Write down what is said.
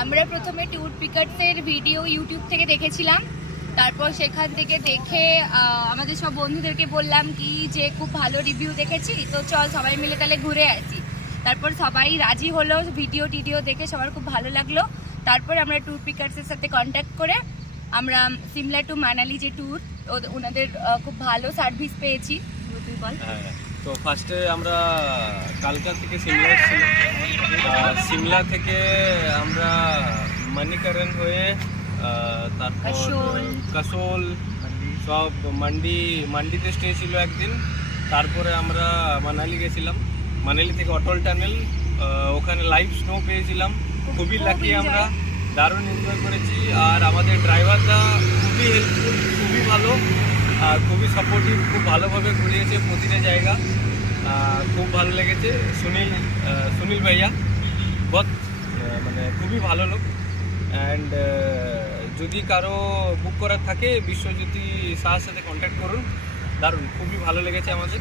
আমরা প্রথমে tour পিকার্সের video YouTube থেকে দেখেছিলাম, তারপর সেখান থেকে দেখে আমাদের সব বন্ধুদেরকে বললাম কি যে খুব ভালো রিভিউ দেখেছি, তো চল সবাই মিলে তাহলে ঘুরে আসি। তারপর সবাই রাজি হলো, ভিডিও টিডিও দেখে সবার খুব ভালো লাগলো। তারপর আমরা ট্যুর পিকার্সের সাথে কন্ট্যাক্ট করে আমরা সিমলা টু মানালি যে ট্যুর, ওনাদের খুব ভালো সার্ভিস পেয়েছি। তুই বল। তো ফার্স্টে আমরা কালকা থেকে সিমলা এসেছিলাম। সিমলা থেকে আমরা মণিকরণ হয়ে তারপর কাসোল সব মান্ডিতে স্টে ছিল একদিন। তারপরে আমরা মানালি গেছিলাম। মানালি থেকে অটল টানেল, ওখানে লাইভ স্নো পেয়েছিলাম। খুবই লাকি আমরা, দারুণ এনজয় করেছি। আর আমাদের ড্রাইভাররা খুবই হেল্পফুল, খুবই ভালো আর খুবই সাপোর্টিভ, খুব ভালোভাবে ঘুরিয়েছে প্রতিটা জায়গা। খুব ভালো লেগেছে। সুনীল ভাইয়া বহুত মানে খুবই ভালো লোক। অ্যান্ড যদি কারো বুক করার থাকে বিশ্বজ্যোতি শাহর সাথে কন্ট্যাক্ট করুন, দারুণ খুবই ভালো লেগেছে আমাদের।